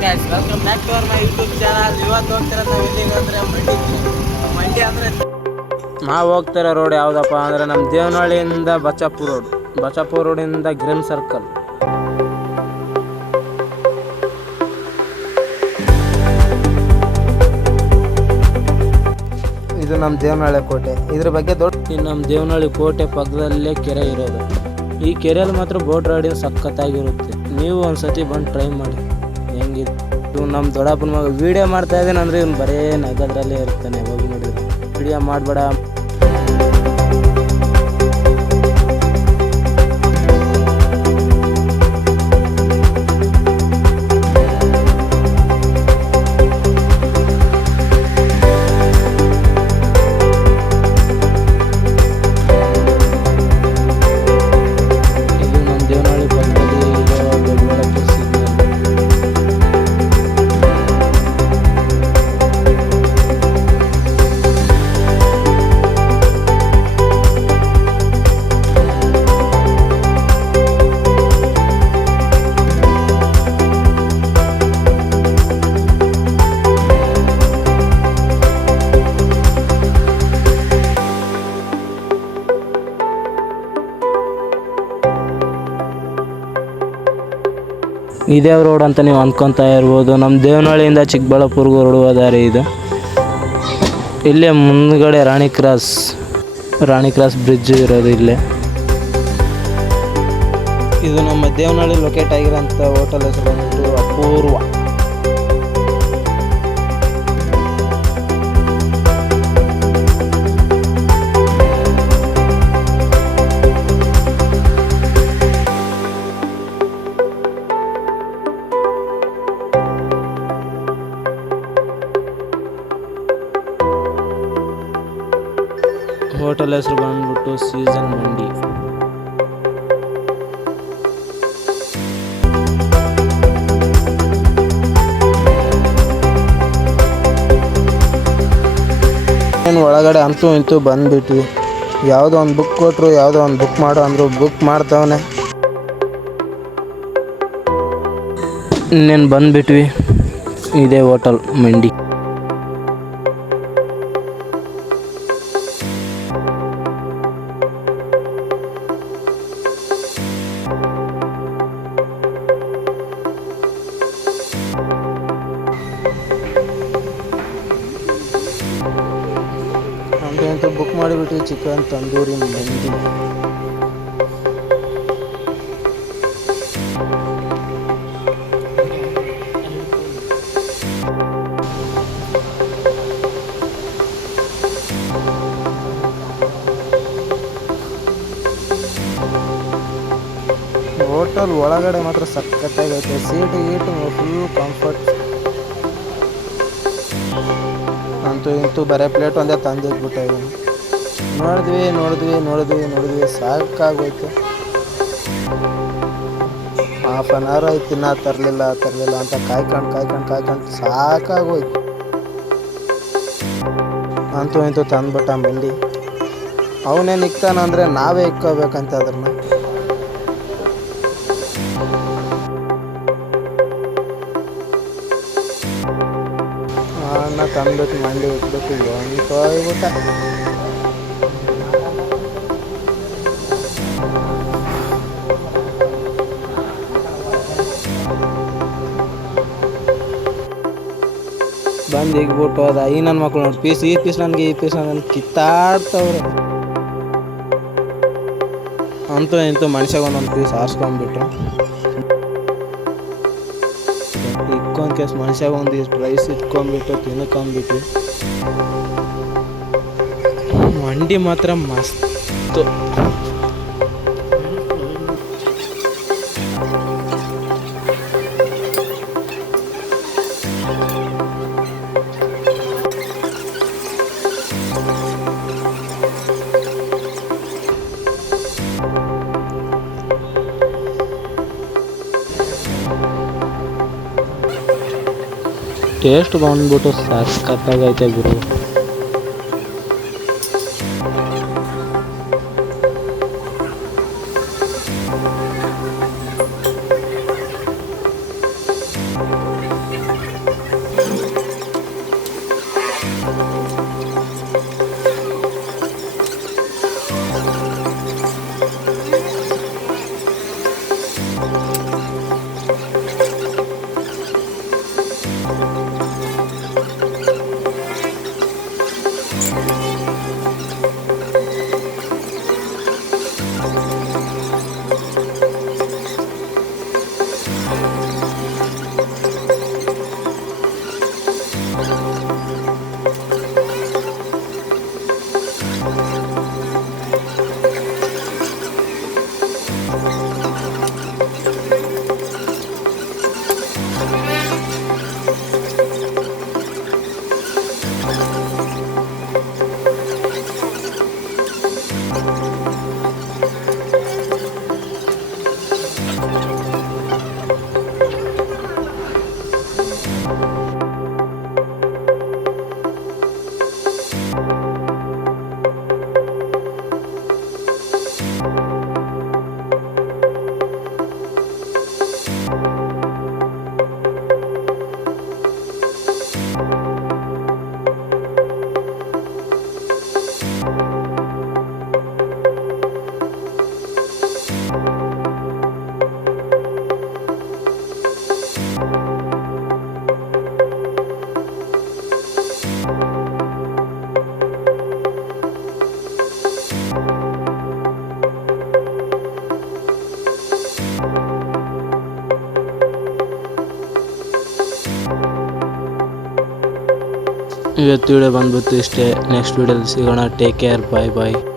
Guys, welcome back to my YouTube channel. ಇವತ್ತು ಹೋಗ್ತಿರೋದು ನಾವು ಎಲ್ಲಿಗೆ ಅಂದರೆ ಮಂಡಿ ಅಂದರೆ ನಾವು ಹೋಗ್ತಿರೋ ರೋಡ್ ಯಾವುದಪ್ಪ ಅಂದರೆ ನಮ್ಮ ದೇವನಹಳ್ಳಿಯಿಂದ ಬಚಾಪುರ ರೋಡಿಂದ ಗ್ರೀನ್ ಸರ್ಕಲ್. ಇದು ನಮ್ಮ ದೇವನಹಳ್ಳಿ ಕೋಟೆ. ಇದ್ರ ಬಗ್ಗೆ ನಮ್ಮ ದೇವನಹಳ್ಳಿ ಕೋಟೆ ಪಕ್ಕದಲ್ಲೇ ಕೆರೆ ಇರೋದು. ಈ ಕೆರೆಯಲ್ಲಿ ಮಾತ್ರ ಬೋಟ್ ರೈಡಿಂಗ್ ಸಖತ್ತಾಗಿರುತ್ತೆ. ನೀವು ಒಂದ್ಸತಿ ಬಂದು ಟ್ರೈ ಮಾಡಿ. ಹೆಂಗಿದೆ ಇವ್ ನಮ್ಮ ದೊಡ್ಡಪ್ಪನ ಮಗ ವೀಡಿಯೋ ಮಾಡ್ತಾ ಇದ್ದೇನೆ ಅಂದರೆ ಇವ್ನು ಬರೇ ನಗದ್ರಲ್ಲೇ ಇರ್ತಾನೆ. ಹೋಗಿ ನೋಡಿದ್ರೆ ವಿಡಿಯೋ ಮಾಡಬೇಡ. ಇದೇ ರೋಡ್ ಅಂತ ನೀವು ಅಂದ್ಕೊತಾ ಇರ್ಬೋದು. ನಮ್ಮ ದೇವನಹಳ್ಳಿಯಿಂದ ಚಿಕ್ಕಬಳ್ಳಾಪುರಗೂ ಹೊರಡುವ ದಾರಿ ಇದು. ಇಲ್ಲೇ ಮುಂದ್ಗಡೆ ರಾಣಿ ಕ್ರಾಸ್ ಬ್ರಿಡ್ಜ್ ಇರೋದು ಇಲ್ಲೇ. ಇದು ನಮ್ಮ ದೇವನಹಳ್ಳಿ ಲೊಕೇಟ್ ಆಗಿರೋಂಥ ಹೋಟೆಲ್ ಹೆಸರು ಬಂದ್ಬಿಟ್ಟು ಅಪೂರ್ವ. ಹೋಟೆಲ್ ಹೆಸರು ಬಂದ್ಬಿಟ್ಟು ಸೀಸನ್ ಮಂಡಿ. ಒಳಗಡೆ ಅಂತೂ ಇಂತೂ ಬಂದ್ಬಿಟ್ವಿ. ಯಾವುದೋ ಒಂದು ಬುಕ್ ಕೊಟ್ಟರು, ಯಾವುದೋ ಒಂದು ಬುಕ್ ಮಾಡು ಅಂದರು, ಬುಕ್ ಮಾಡ್ತವನೆ. ಇನ್ನೇನು ಬಂದ್ಬಿಟ್ವಿ. ಇದೇ ಹೋಟೆಲ್ ಮಂಡಿ. ಅಂತೂ ಬುಕ್ ಮಾಡಿಬಿಟ್ಟು ಚಿಕನ್ ತಂದೂರಿ ಮಂಡಿ. ಹೋಟೆಲ್ ಒಳಗಡೆ ಮಾತ್ರ ಸಖತ್ತಾಗೈತೆ. Seat full comfort. ಅಂತೂ ಇಂತೂ ಬರೀ ಪ್ಲೇಟ್ ಒಂದೇ ತಂದಿಟ್ಬಿಟ್ಟೆ. ನೋಡಿದ್ವಿ ಸಾಕಾಗೋಯ್ತು. ಹಾಫ್ ಆನ್ ಅವರ್ ಆಯ್ತು ಇನ್ನೂ ತರಲಿಲ್ಲ ಅಂತ ಕಾಯ್ಕೊಂಡು ಸಾಕಾಗೋಯ್ತು. ಅಂತೂ ಇಂತೂ ತಂದ್ಬಿಟ್ಟ ಮಂಡಿ. ಅವನೇನು ಇಕ್ತಾನಂದರೆ ನಾವೇ ಇಕ್ಕೋಬೇಕಂತ ಅದನ್ನು. ತಂದ್ಬಿಟ್ಟು ಮಂಡಿ ಇಟ್ಬಿಟ್ಟು ಹೊಂಟೋಗ್ಬಿಟ್ಟ. ಬಂದು ಇಗ್ಬಿಟ್ಟು ಹೋದ. ಈ ನನ್ನ ಮಕ್ಳು ನೋಡಿ ಈ ಪೀಸ್ ನನಗೆ ಕಿತ್ತಾಡ್ತವ್ರೆ. ಅಂತೂ ಇಂತೂ ಮನುಷ್ಯಾಗ ಒಂದೊಂದು ಪೀಸ್ ಆರಿಸ್ಕೊಂಡ್ಬಿಟ್ಟು ಇಕ್ಕೊಂಡ್ ಕೇಸ್ ಮನುಷ್ಯಾಗ ಒಂದಿಷ್ಟು ರೈಸ್ ಇಟ್ಕೊಂಡ್ಬಿಟ್ಟು ತಿನ್ಕೊಂಡ್ಬಿಟ್ಟು. ಮಂಡಿ ಮಾತ್ರ ಮಸ್ತು. ಟೇಸ್ಟ್ ಬಂದ್ಬಿಟ್ಟು ಸಖತ್ತಾಗೈತೆ ಗುರು. ಇವತ್ತು ವಿಡಿಯೋ ಬಂದ್ಬಿಟ್ಟು ಇಷ್ಟೇ. ನೆಕ್ಸ್ಟ್ ವಿಡಿಯೋದಲ್ಲಿ ಸಿಗೋಣ. ಟೇಕ್ ಕೇರ್, ಬಾಯ್ ಬಾಯ್.